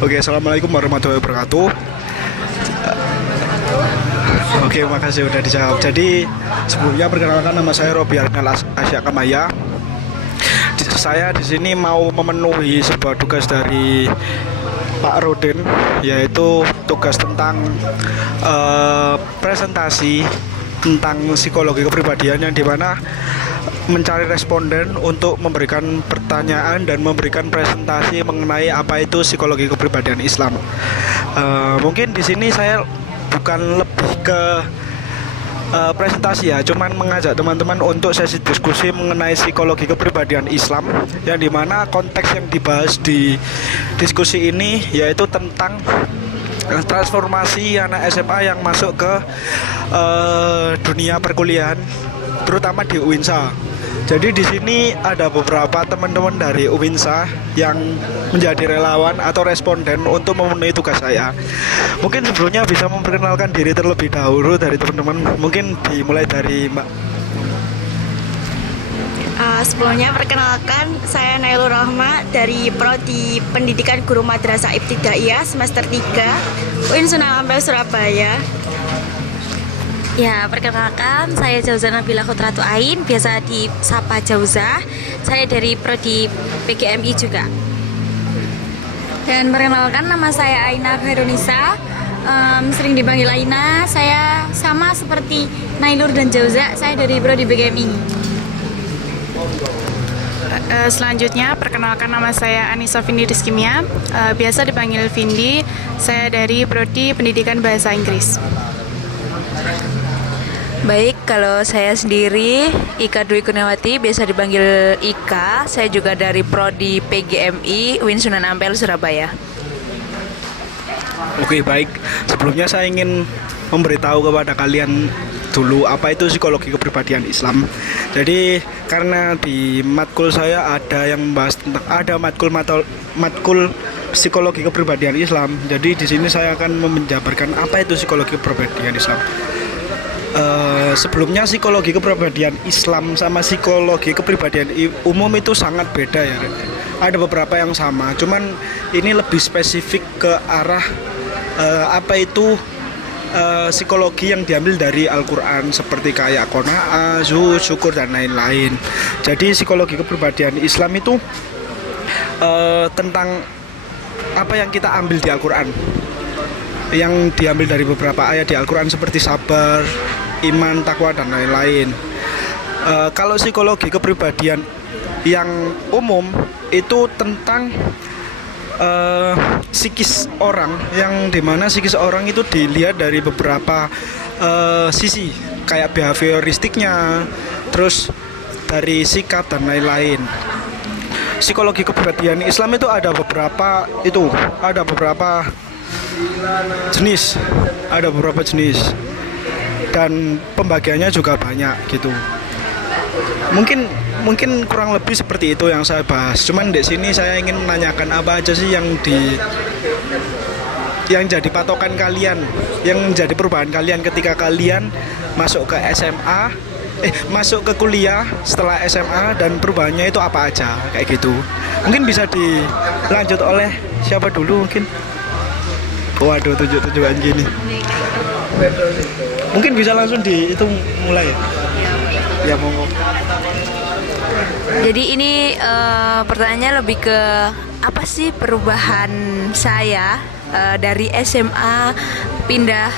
Oke, assalamualaikum warahmatullahi wabarakatuh. Oke, makasih udah dijawab. Jadi sebelumnya perkenalkan, nama saya Robi Arnel Asya Kamaya. Saya di sini mau memenuhi sebuah tugas dari Pak Rudin, yaitu tugas tentang presentasi tentang psikologi kepribadian, yang dimana mencari responden untuk memberikan pertanyaan dan memberikan presentasi mengenai apa itu psikologi kepribadian Islam. Mungkin di sini saya bukan lebih ke presentasi ya, cuman mengajak teman-teman untuk sesi diskusi mengenai psikologi kepribadian Islam, yang dimana konteks yang dibahas di diskusi ini yaitu tentang transformasi anak SMA yang masuk ke dunia perkuliahan, terutama di UINSA. Jadi di sini ada beberapa teman-teman dari UINSA yang menjadi relawan atau responden untuk memenuhi tugas saya. Mungkin sebelumnya bisa memperkenalkan diri terlebih dahulu dari teman-teman. Mungkin dimulai dari Mbak. Sebelumnya perkenalkan, saya Nailur Rahma dari Prodi Pendidikan Guru Madrasah Ibtidaiyah semester 3 UIN Sunan Ampel Surabaya. Ya, perkenalkan, saya Jauza Nabila Khutratu Ain, biasa disapa Jauza. Saya dari Prodi PGMI juga. Dan perkenalkan, nama saya Aina Khairunisa, sering dipanggil Aina. Saya sama seperti Nailur dan Jauza, saya dari Prodi PGMI. Selanjutnya, perkenalkan, nama saya Anissa Vindi Rizkimia, biasa dipanggil Vindi. Saya dari Prodi Pendidikan Bahasa Inggris. Baik, kalau saya sendiri Ika Dwi Kurniawati, biasa dipanggil Ika. Saya juga dari Prodi PGMI UIN Sunan Ampel Surabaya. Oke, baik. Sebelumnya saya ingin memberitahu kepada kalian dulu apa itu psikologi kepribadian Islam. Jadi karena di matkul saya ada yang membahas tentang matkul psikologi kepribadian Islam. Jadi di sini saya akan menjabarkan apa itu psikologi kepribadian Islam. Sebelumnya psikologi kepribadian Islam sama psikologi kepribadian umum itu sangat beda ya. Ada beberapa yang sama, cuman ini lebih spesifik ke arah apa itu psikologi yang diambil dari Al-Quran, seperti kayak qanaah, zuhud, syukur dan lain-lain. Jadi psikologi kepribadian Islam itu tentang apa yang kita ambil di Al-Quran, yang diambil dari beberapa ayat di Al-Quran seperti sabar, iman, takwa dan lain-lain. Kalau psikologi kepribadian yang umum itu tentang psikis orang, yang dimana psikis orang itu dilihat dari beberapa sisi, kayak behavioristiknya, terus dari sikap dan lain-lain. Psikologi kepribadian Islam itu ada beberapa jenis dan pembagiannya juga banyak gitu. Mungkin kurang lebih seperti itu yang saya bahas. Cuman di sini saya ingin menanyakan apa aja sih yang jadi patokan kalian, yang menjadi perubahan kalian ketika kalian masuk ke SMA, masuk ke kuliah setelah SMA, dan perubahannya itu apa aja kayak gitu. Mungkin bisa dilanjut oleh siapa dulu mungkin? Waduh, tunjuk-tunjukan gini. Mungkin bisa langsung dihitung mulai. Ya, monggo. Jadi ini pertanyaannya lebih ke apa sih perubahan saya dari SMA pindah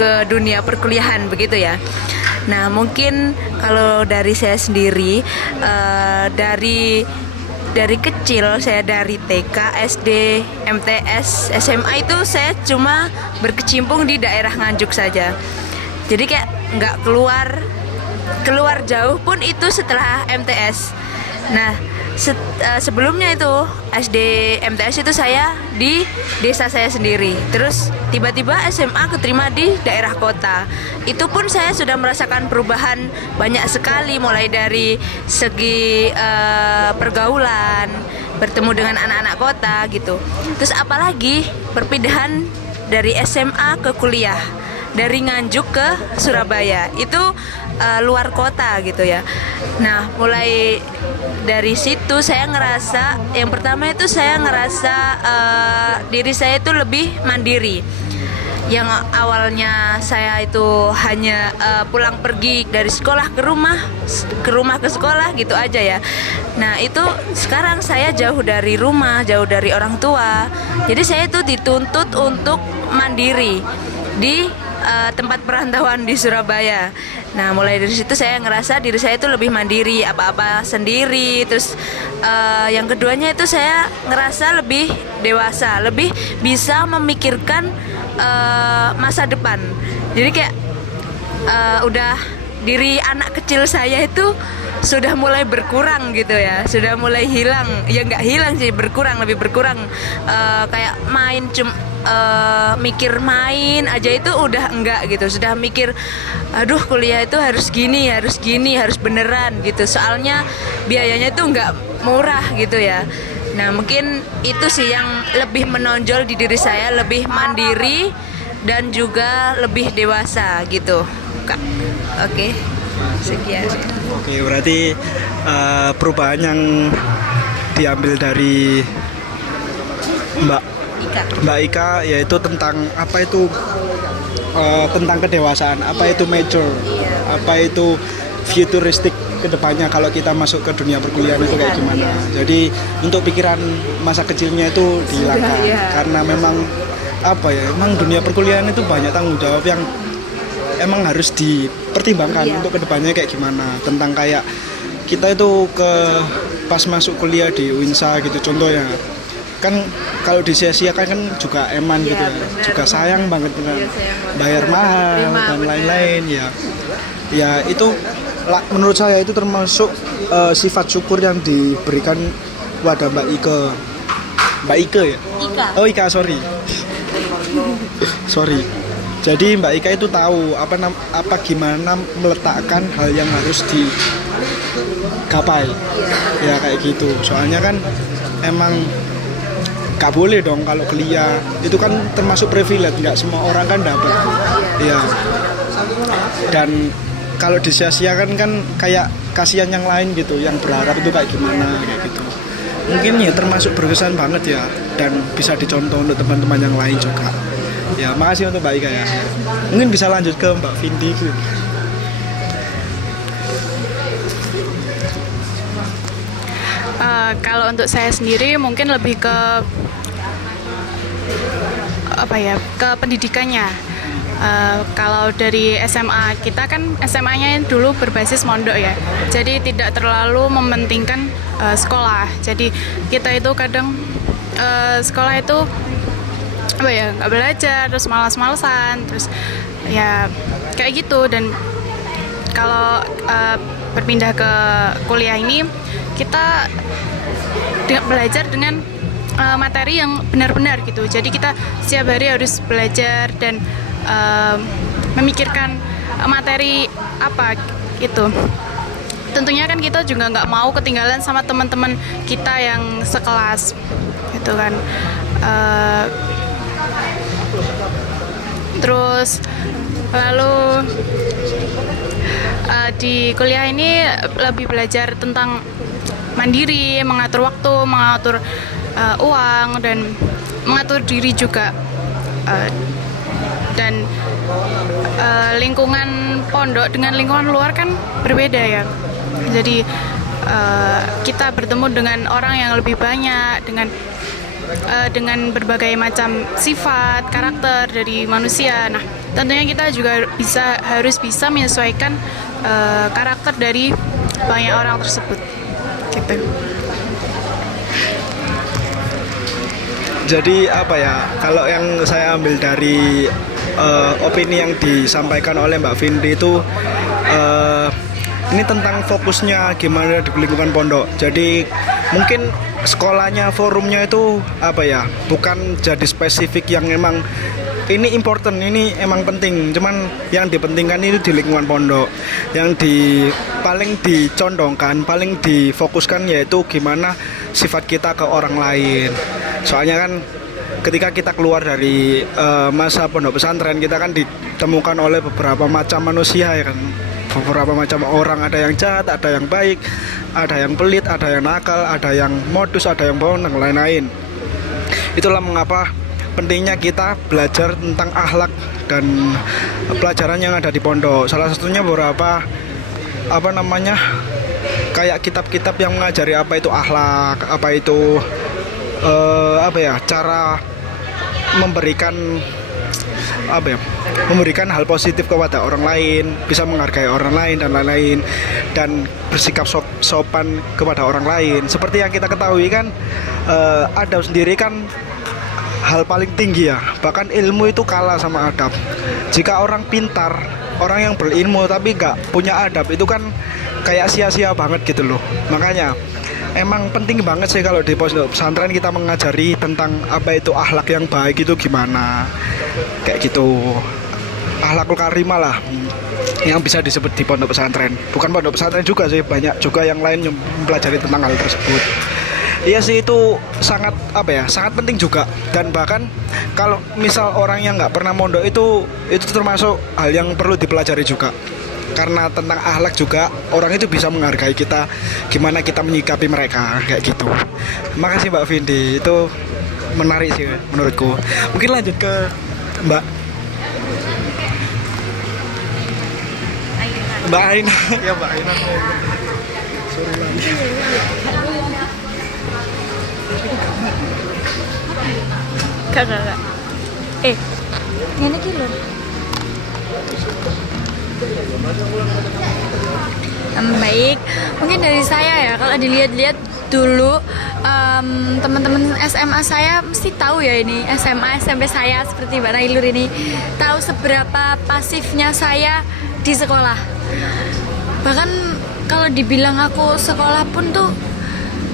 ke dunia perkuliahan, begitu ya. Nah, mungkin kalau dari saya sendiri, dari kecil, saya dari TK, SD, MTS, SMA itu saya cuma berkecimpung di daerah Nganjuk saja. Jadi kayak nggak keluar jauh pun itu setelah MTS. Nah, sebelumnya itu SD, MTS itu saya di desa saya sendiri. Terus tiba-tiba SMA keterima di daerah kota. Itu pun saya sudah merasakan perubahan banyak sekali, mulai dari segi pergaulan, bertemu dengan anak-anak kota gitu. Terus apalagi perpindahan dari SMA ke kuliah, dari Nganjuk ke Surabaya, itu luar kota gitu ya. Nah, mulai dari situ saya ngerasa, yang pertama itu saya ngerasa diri saya itu lebih mandiri. Yang awalnya saya itu hanya pulang pergi dari sekolah ke rumah ke sekolah gitu aja ya. Nah, itu sekarang saya jauh dari rumah, jauh dari orang tua. Jadi saya itu dituntut untuk mandiri di tempat perantauan di Surabaya. Nah, mulai dari situ saya ngerasa diri saya itu lebih mandiri, apa-apa sendiri. Terus yang keduanya itu saya ngerasa lebih dewasa, lebih bisa memikirkan masa depan. Jadi kayak udah diri anak kecil saya itu sudah mulai berkurang gitu ya, sudah mulai hilang. Ya nggak hilang sih, lebih berkurang. Kayak main mikir main aja itu udah enggak gitu. Sudah mikir, aduh kuliah itu harus gini, harus beneran gitu. Soalnya biayanya itu enggak murah gitu ya. Nah, mungkin itu sih yang lebih menonjol di diri saya, lebih mandiri dan juga lebih dewasa gitu, Kak. Oke, sekian. Oke, berarti perubahan yang diambil dari Mbak Ika yaitu tentang apa itu tentang kedewasaan, apa itu mature, apa itu futuristik kedepannya kalau kita masuk ke dunia perkuliahan itu kayak gimana. Jadi untuk pikiran masa kecilnya itu dihilangkan karena memang apa ya, emang dunia perkuliahan itu banyak tanggung jawab yang emang harus dipertimbangkan untuk kedepannya kayak gimana. Tentang kayak kita itu pas masuk kuliah di UINSA gitu contohnya, kan kalau disia-siakan kan juga eman gitu ya, juga sayang banget dengan bayar mahal dan lain-lain ya. Ya itu menurut saya itu termasuk sifat syukur yang diberikan pada Mbak Ika ya? Oh Ika, sorry. Jadi Mbak Ika itu tahu apa gimana meletakkan hal yang harus digapai. Ya kayak gitu. Soalnya kan emang gak boleh dong kalau kuliah itu kan termasuk privilege, nggak semua orang kan dapat. Ya. Dan kalau disia-siakan kan kayak kasihan yang lain gitu, yang berharap itu kayak gimana kayak gitu. Mungkin ya termasuk berkesan banget ya, dan bisa dicontoh untuk teman-teman yang lain juga. Ya, makasih untuk Mbak Ika ya. Mungkin bisa lanjut ke Mbak Vindi gitu. Kalau untuk saya sendiri mungkin lebih ke ke pendidikannya. Kalau dari SMA, kita kan SMA-nya dulu berbasis mondok ya, jadi tidak terlalu mementingkan sekolah. Jadi kita itu kadang sekolah itu nggak belajar, terus malas-malasan, terus ya kayak gitu. Dan kalau berpindah ke kuliah ini, kita belajar dengan materi yang benar-benar gitu. Jadi kita setiap hari harus belajar dan memikirkan materi apa gitu. Tentunya kan kita juga nggak mau ketinggalan sama teman-teman kita yang sekelas gitu kan. Terus lalu di kuliah ini lebih belajar tentang mandiri, mengatur waktu, mengatur uang, dan mengatur diri juga. Dan lingkungan pondok dengan lingkungan luar kan berbeda ya. Jadi kita bertemu dengan orang yang lebih banyak, dengan berbagai macam sifat, karakter dari manusia. Nah, tentunya kita juga harus bisa menyesuaikan karakter dari banyak orang tersebut. Gitu. Jadi apa ya, kalau yang saya ambil dari opini yang disampaikan oleh Mbak Vindi itu ini tentang fokusnya gimana di lingkungan pondok. Jadi mungkin sekolahnya, forumnya itu apa ya, bukan jadi spesifik yang emang ini important, ini emang penting. Cuman yang dipentingkan itu di lingkungan pondok. Yang paling dicondongkan, paling difokuskan yaitu gimana sifat kita ke orang lain. Soalnya kan ketika kita keluar dari masa pondok pesantren, kita kan ditemukan oleh beberapa macam manusia ya kan. beberapa macam orang, ada yang jahat, ada yang baik, ada yang pelit, ada yang nakal, ada yang modus, ada yang bohong dan lain-lain. Itulah mengapa pentingnya kita belajar tentang akhlak dan pelajaran yang ada di pondok. Salah satunya beberapa kayak kitab-kitab yang mengajari apa itu akhlak, apa itu cara memberikan hal positif kepada orang lain, bisa menghargai orang lain dan lain-lain, dan bersikap sopan kepada orang lain. Seperti yang kita ketahui kan, adab sendiri kan hal paling tinggi ya, bahkan ilmu itu kalah sama adab. Jika orang pintar, orang yang berilmu tapi nggak punya adab, itu kan kayak sia-sia banget gitu loh. Makanya emang penting banget sih kalau di pondok pesantren kita mengajari tentang apa itu akhlak yang baik itu gimana, kayak gitu. Akhlakul karimah lah yang bisa disebut di pondok pesantren. Bukan pondok pesantren juga sih, banyak juga yang lain yang mempelajari tentang hal tersebut. Iya sih, itu sangat sangat penting juga. Dan bahkan kalau misal orang yang nggak pernah mondok itu termasuk hal yang perlu dipelajari juga. Karena tentang akhlak juga orang itu bisa menghargai kita, gimana kita menyikapi mereka, kayak gitu. Makasih Mbak Vindi, itu menarik sih menurutku. Mungkin lanjut ke Mbak Aina. Ya Mbak Aina. Sorry lagi. Enggak. Ini kilo. Baik, mungkin dari saya ya, kalau dilihat-lihat dulu teman-teman SMA saya mesti tahu ya, ini SMA SMP saya seperti Mbak Nailur ini tahu seberapa pasifnya saya di sekolah. Bahkan kalau dibilang aku sekolah pun tuh,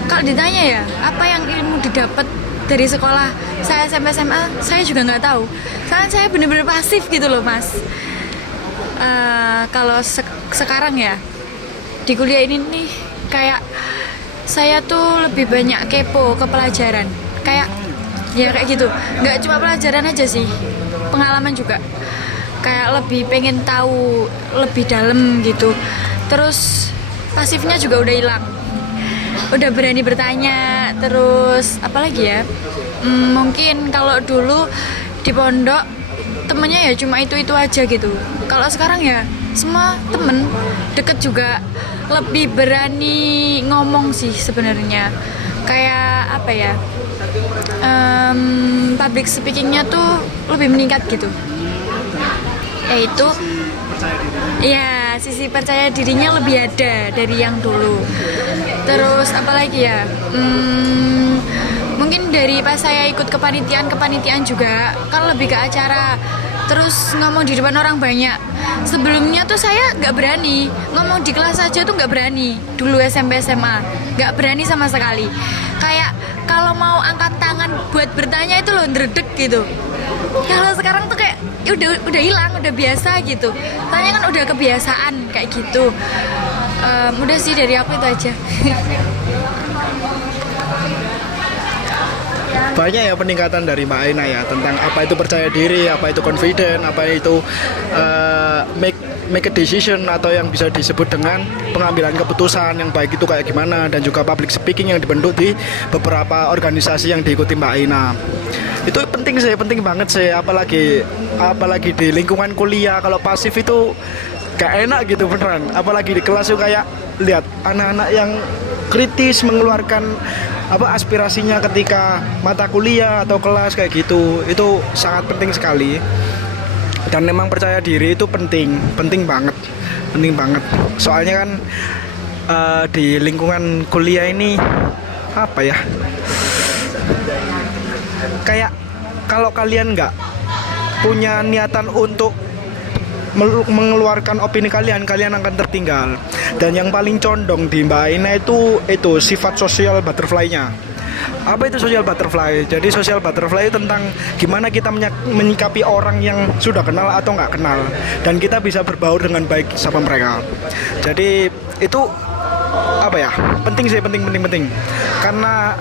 kalau ditanya ya apa yang ilmu didapat dari sekolah saya SMP SMA, saya juga nggak tahu. Soalnya saya benar-benar pasif gitu loh Mas. Kalau sekarang ya di kuliah ini nih, kayak saya tuh lebih banyak kepo ke pelajaran, kayak gitu. Nggak cuma pelajaran aja sih, pengalaman juga. Kayak lebih pengen tahu lebih dalam gitu. Terus pasifnya juga udah hilang, udah berani bertanya. Terus apalagi ya, mungkin kalau dulu di pondok temennya ya cuma itu aja gitu. Kalau sekarang ya semua temen deket juga, lebih berani ngomong sih sebenarnya. Kayak public speakingnya tuh lebih meningkat gitu. Yaitu ya sisi percaya dirinya lebih ada dari yang dulu. Terus apalagi ya, mungkin dari pas saya ikut kepanitiaan juga kan lebih ke acara, terus ngomong di depan orang banyak. Sebelumnya tuh saya nggak berani ngomong di kelas aja, tuh nggak berani dulu SMP SMA, nggak berani sama sekali. Kayak kalau mau angkat tangan buat bertanya itu loh ndredeg gitu. Kalau sekarang tuh kayak udah hilang, udah biasa gitu. Tanya kan udah kebiasaan kayak gitu. Udah sih dari aku itu aja. Banyak ya peningkatan dari Mbak Aina ya, tentang apa itu percaya diri, apa itu confident, apa itu make a decision, atau yang bisa disebut dengan pengambilan keputusan yang baik itu kayak gimana, dan juga public speaking yang dibentuk di beberapa organisasi yang diikuti Mbak Aina. Itu penting banget sih, apalagi di lingkungan kuliah. Kalau pasif itu gak enak gitu beneran, apalagi di kelas tuh kayak lihat anak-anak yang kritis mengeluarkan aspirasinya ketika mata kuliah atau kelas kayak gitu. Itu sangat penting sekali. Dan memang percaya diri itu penting banget. Soalnya kan di lingkungan kuliah ini kayak kalau kalian nggak punya niatan untuk mengeluarkan opini kalian akan tertinggal. Dan yang paling condong di Mbak Aina itu sifat sosial butterfly-nya. Apa itu social butterfly? Jadi social butterfly itu tentang gimana kita menyikapi orang yang sudah kenal atau nggak kenal, dan kita bisa berbaur dengan baik sama mereka. Jadi itu penting karena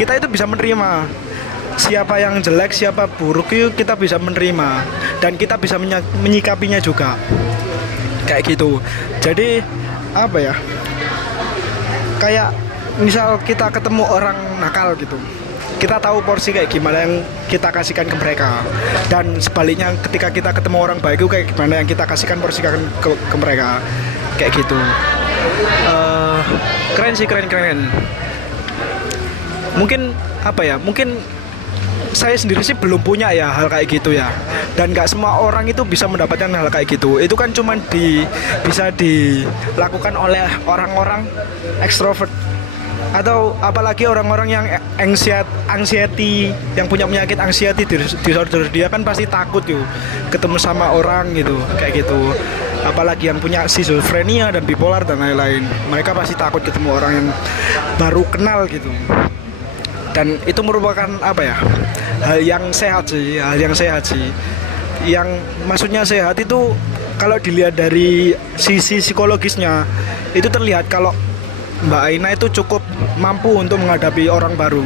kita itu bisa menerima siapa yang jelek, siapa buruk, itu kita bisa menerima dan kita bisa menyikapinya juga. kayak gitu. Jadi apa ya, kayak misal kita ketemu orang nakal gitu, kita tahu porsi kayak gimana yang kita kasihkan ke mereka, dan sebaliknya ketika kita ketemu orang baik itu kayak gimana yang kita kasihkan porsi ke mereka, kayak gitu. Keren sih, keren. Mungkin apa ya, mungkin saya sendiri sih belum punya ya hal kayak gitu ya, dan nggak semua orang itu bisa mendapatkan hal kayak gitu. Itu kan cuman bisa dilakukan oleh orang-orang ekstrovert, atau apalagi orang-orang yang anxiety, yang punya penyakit anxiety disorder. Dia kan pasti takut yuk ketemu sama orang gitu, kayak gitu. Apalagi yang punya schizophrenia dan bipolar dan lain-lain, mereka pasti takut ketemu orang yang baru kenal gitu. Dan itu merupakan apa ya, hal yang sehat sih. Yang maksudnya sehat itu kalau dilihat dari sisi psikologisnya, itu terlihat kalau Mbak Aina itu cukup mampu untuk menghadapi orang baru.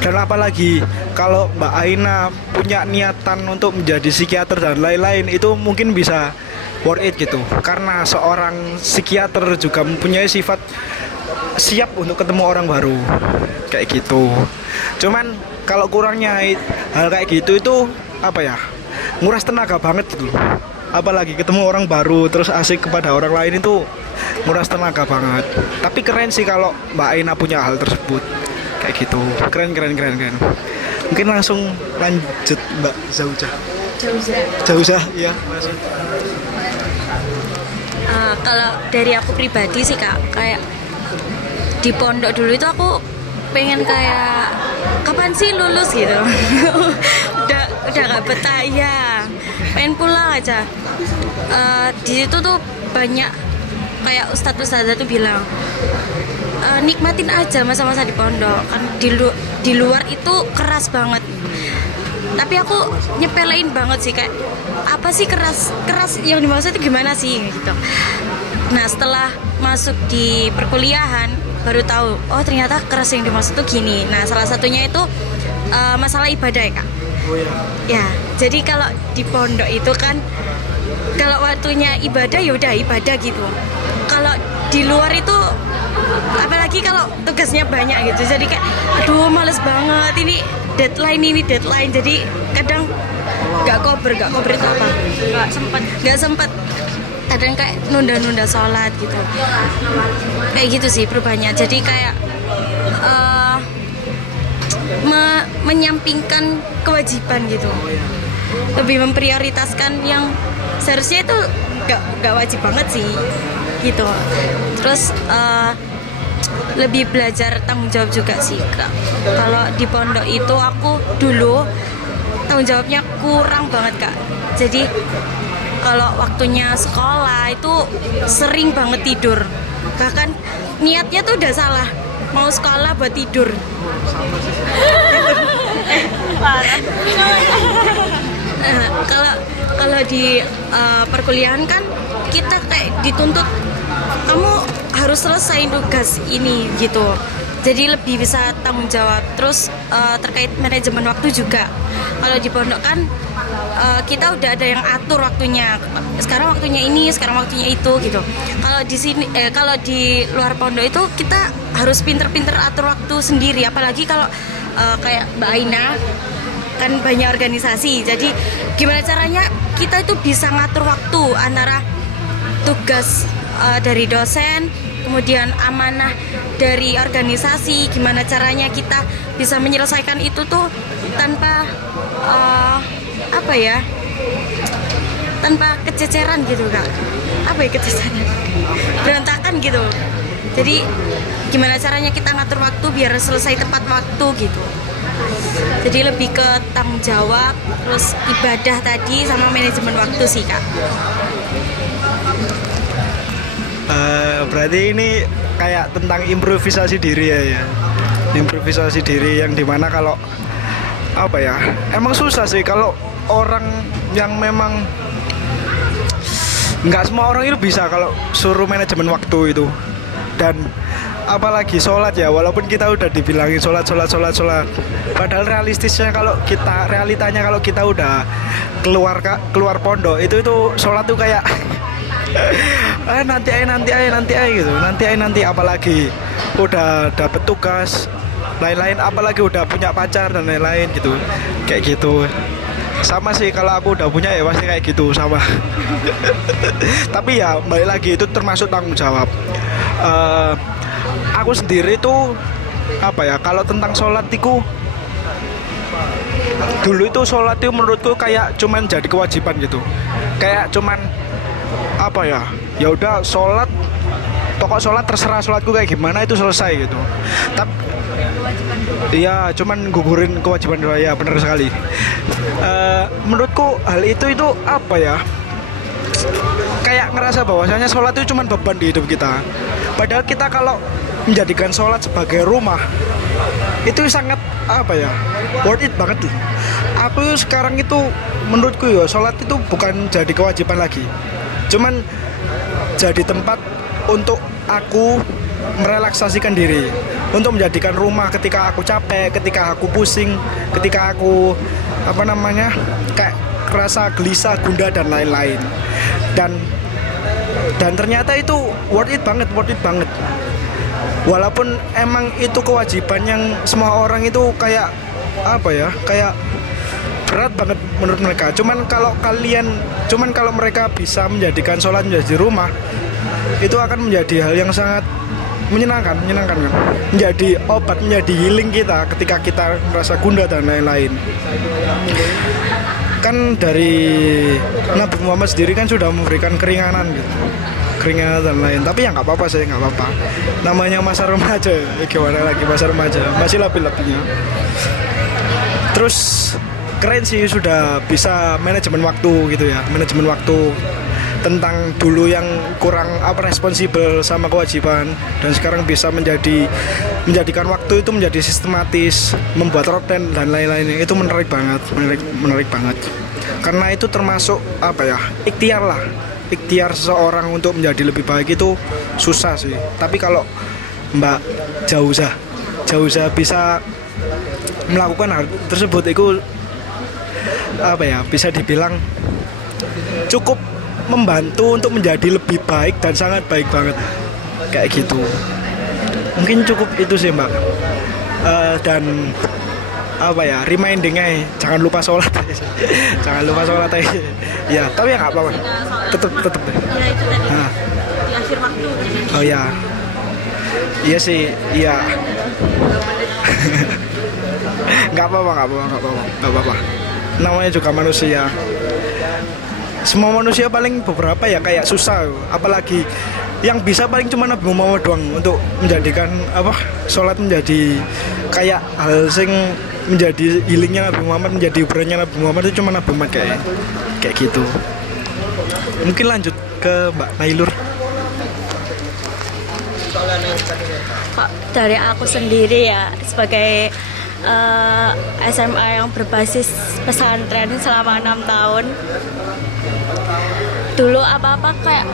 Dan apalagi kalau Mbak Aina punya niatan untuk menjadi psikiater dan lain-lain, itu mungkin bisa worth it gitu. Karena seorang psikiater juga mempunyai sifat siap untuk ketemu orang baru, kayak gitu. Cuman kalau kurangnya hal kayak gitu itu apa ya, nguras tenaga banget gitu. Apalagi ketemu orang baru terus asik kepada orang lain, itu nguras tenaga banget. Tapi keren sih kalau Mbak Aina punya hal tersebut, kayak gitu. Keren. Mungkin langsung lanjut Mbak Zaujah. Zaujah, iya. Kalau dari aku pribadi sih Kak, kayak di pondok dulu itu aku pengen kayak kapan sih lulus gitu. udah gak betah ya, pengen pulang aja. Di situ tuh banyak kayak ustadz tuh bilang nikmatin aja masa-masa di pondok kan, di luar itu keras banget. Tapi aku nyepelein banget sih, kayak apa sih keras yang dimaksud itu gimana sih gitu. Nah setelah masuk di perkuliahan baru tahu, oh ternyata keras yang dimaksud tuh gini. Nah salah satunya itu masalah ibadah ya Kak. Ya, jadi kalau di pondok itu kan kalau waktunya ibadah ya udah ibadah gitu. Kalau di luar itu apalagi kalau tugasnya banyak gitu, jadi kayak aduh males banget, ini deadline. Jadi kadang nggak kober itu apa? Nggak sempet. Kadang kayak nunda sholat gitu. Kayak gitu sih perubahannya. Jadi kayak menyampingkan kewajiban gitu, lebih memprioritaskan yang seharusnya itu nggak wajib banget sih gitu. Terus lebih belajar tanggung jawab juga sih Kak. Kalau di pondok itu aku dulu tanggung jawabnya kurang banget Kak. Jadi kalau waktunya sekolah itu sering banget tidur. Bahkan niatnya tuh udah salah, mau sekolah buat tidur. Kalau di perkuliahan kan kita kayak dituntut kamu harus selesai tugas ini gitu. Jadi lebih bisa tanggung jawab. Terus terkait manajemen waktu juga. Kalau di pondok kan kita udah ada yang atur waktunya. Sekarang waktunya ini, sekarang waktunya itu gitu. Kalau di sini kalau di luar pondok itu kita harus pinter-pinter atur waktu sendiri. Apalagi kalau kayak Mbak Aina kan banyak organisasi. Jadi gimana caranya kita itu bisa ngatur waktu antara tugas dari dosen, kemudian amanah dari organisasi, gimana caranya kita bisa menyelesaikan itu tuh tanpa tanpa kececeran gitu Kak. Apa ya kececeran? Berantakan gitu. Jadi gimana caranya kita ngatur waktu biar selesai tepat waktu gitu. Jadi lebih ke tanggung jawab, terus ibadah tadi sama manajemen waktu sih Kak. Berarti ini kayak tentang improvisasi diri ya. Improvisasi diri yang dimana kalau apa ya, emang susah sih kalau orang yang memang nggak semua orang itu bisa kalau suruh manajemen waktu itu. Dan apalagi sholat ya, walaupun kita udah dibilangin sholat, padahal realitanya kalau kita udah keluar pondok itu sholat tuh kayak nanti gitu, nanti apalagi udah dapet tugas lain-lain, apalagi udah punya pacar dan lain-lain gitu, kayak gitu. Sama sih, kalau aku udah punya ya pasti kayak gitu sama. Tapi ya balik lagi, itu termasuk tanggung jawab. Aku sendiri tuh apa ya, kalau tentang sholat itu dulu itu sholat itu menurutku kayak cuman jadi kewajiban gitu, kayak cuman apa ya, ya udah sholat, pokok sholat terserah sholatku kayak gimana itu selesai gitu. Tapi iya, cuman gugurin kewajiban doa, ya benar sekali. Menurutku hal itu apa ya, kayak ngerasa bahwasanya sholat itu cuman beban di hidup kita. Padahal kita kalau menjadikan sholat sebagai rumah itu sangat apa ya, worth it banget tuh. Aku sekarang itu menurutku ya, sholat itu bukan jadi kewajiban lagi, cuman jadi tempat untuk aku merelaksasikan diri, untuk menjadikan rumah ketika aku capek, ketika aku pusing, ketika aku apa namanya, kayak rasa gelisah, gundah dan lain-lain. Dan ternyata itu worth it banget. Walaupun emang itu kewajiban yang semua orang itu kayak apa ya, kayak berat banget menurut mereka. Cuman kalau mereka bisa menjadikan sholat menjadi rumah, itu akan menjadi hal yang sangat menyenangkan kan, menjadi obat, menjadi healing kita ketika kita merasa gundah dan lain-lain. Kan dari Nabi Muhammad sendiri kan sudah memberikan keringanan gitu, keringanan dan lain. Tapi ya nggak apa-apa sih, nggak apa-apa. Namanya masa remaja, gimana lagi, masa remaja masih lebih-lebihnya. Terus keren sih, sudah bisa manajemen waktu gitu ya, manajemen waktu. Tentang dulu yang kurang responsibel sama kewajiban, dan sekarang bisa menjadikan waktu itu menjadi sistematis, membuat routine dan lain-lain. Itu menarik banget. Karena itu termasuk ikhtiar seseorang untuk menjadi lebih baik itu susah sih. Tapi kalau Mbak Jauza bisa melakukan hal tersebut, itu bisa dibilang cukup membantu untuk menjadi lebih baik dan sangat baik banget, kayak gitu. Mungkin cukup itu sih Mbak. Dan remindingnya jangan lupa sholat. Jangan lupa sholat aja. Ya, tapi ya nggak apa-apa, tetep deh. Di akhir waktu. Oh ya, iya sih, iya. Nggak apa-apa. Namanya juga manusia. Semua manusia paling beberapa ya kayak susah, apalagi yang bisa paling cuma Nabi Muhammad doang untuk menjadikan sholat menjadi kayak hal sing menjadi healingnya Nabi Muhammad, menjadi hiburannya Nabi Muhammad, itu cuma Nabi Muhammad kayak gitu. Mungkin lanjut ke Mbak Nailur. Dari aku sendiri ya, sebagai SMA yang berbasis pesantren selama 6 tahun, dulu apa-apa kayak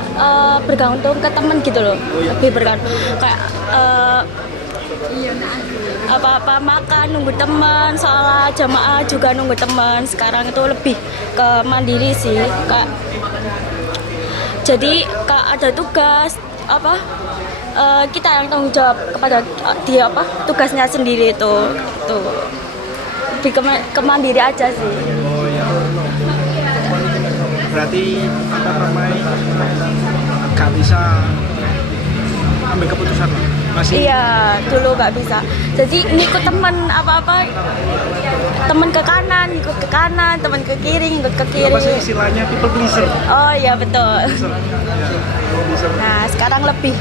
bergantung ke teman gitu loh, lebih bergantung kayak apa-apa makan nunggu teman, sholat jamaah juga nunggu teman. Sekarang itu lebih ke mandiri sih, kak. Jadi kak ada tugas kita yang tanggung jawab kepada dia tugasnya sendiri itu lebih ke mandiri aja sih. Oh ya. Berarti nggak bisa ambil keputusan masih? Iya, dulu nggak bisa. Jadi ngikut temen temen ke kanan, ikut ke kanan, temen ke kiri, ikut ke kiri. Apa sih istilahnya, people pleaser? Oh iya betul. Nah sekarang lebih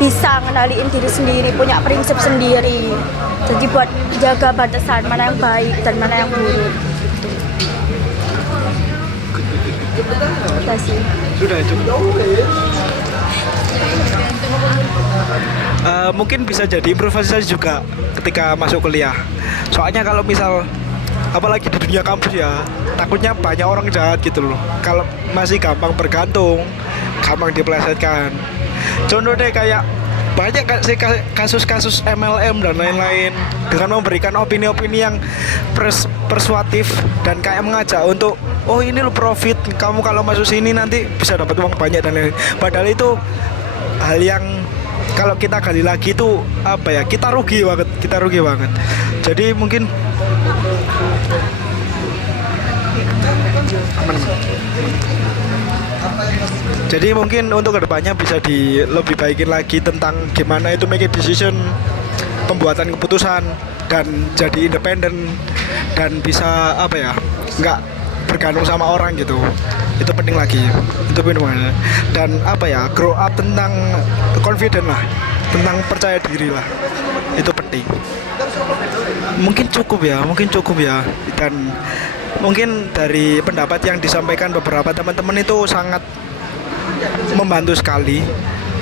bisa ngenaliin diri sendiri, punya prinsip sendiri. Jadi buat jaga batasan mana yang baik dan mana yang buruk. Sudah sih. Sudah cukup. Mungkin bisa jadi improvisasi juga ketika masuk kuliah. Soalnya kalau misal apalagi di dunia kampus ya, takutnya banyak orang jahat gitu loh. Kalau masih gampang bergantung, gampang dipelesetkan. Contoh deh kayak banyak sih kasus-kasus MLM dan lain-lain dengan memberikan opini-opini yang persuasif dan kayak mengajak untuk oh ini lo profit, kamu kalau masuk sini nanti bisa dapat uang banyak dan lain-lain. Padahal itu hal yang kalau kita gali lagi itu apa ya, kita rugi banget. Jadi mungkin Jadi mungkin untuk kedepannya bisa lebih baikin lagi tentang gimana itu make a decision, pembuatan keputusan dan jadi independen dan bisa apa ya, nggak bergantung sama orang gitu. Itu penting lagi, itu penting banget. Dan apa ya, grow up tentang confident lah, tentang percaya diri lah, itu penting. Mungkin cukup ya, dan mungkin dari pendapat yang disampaikan beberapa teman-teman itu sangat membantu sekali,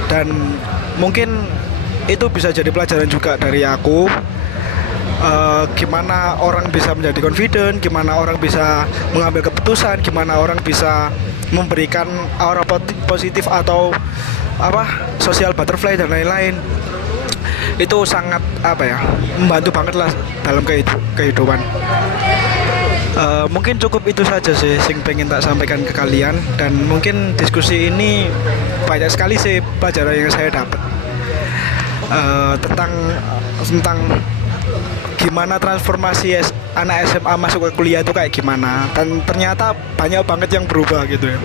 dan mungkin itu bisa jadi pelajaran juga dari aku. Gimana orang bisa menjadi confident, gimana orang bisa mengambil keputusan, gimana orang bisa memberikan aura positif atau social butterfly dan lain-lain. Itu sangat membantu banget lah dalam kehidupan. Mungkin cukup itu saja sih yang pengen tak sampaikan ke kalian, dan mungkin diskusi ini banyak sekali sih pelajaran yang saya dapat tentang gimana transformasi anak SMA masuk ke kuliah itu kayak gimana, dan ternyata banyak banget yang berubah gitu ya.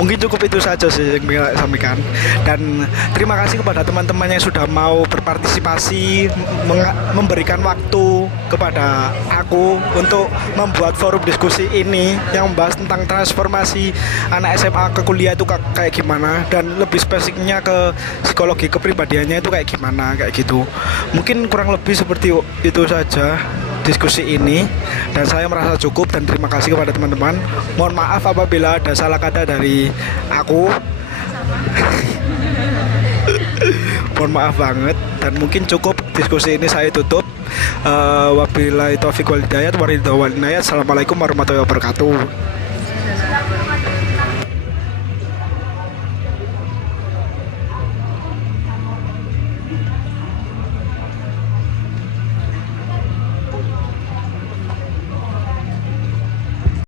Mungkin cukup itu saja sih yang bisa saya sampaikan, dan terima kasih kepada teman-teman yang sudah mau berpartisipasi, memberikan waktu kepada aku untuk membuat forum diskusi ini yang membahas tentang transformasi anak SMA ke kuliah itu kayak gimana, dan lebih spesifiknya ke psikologi kepribadiannya itu kayak gimana, kayak gitu. Mungkin kurang lebih seperti itu saja diskusi ini, dan saya merasa cukup, dan terima kasih kepada teman-teman. Mohon maaf apabila ada salah kata dari aku. Mohon maaf banget, dan mungkin cukup diskusi ini saya tutup. Wabillahi taufiq wal hidayah. Assalamualaikum warahmatullahi wabarakatuh.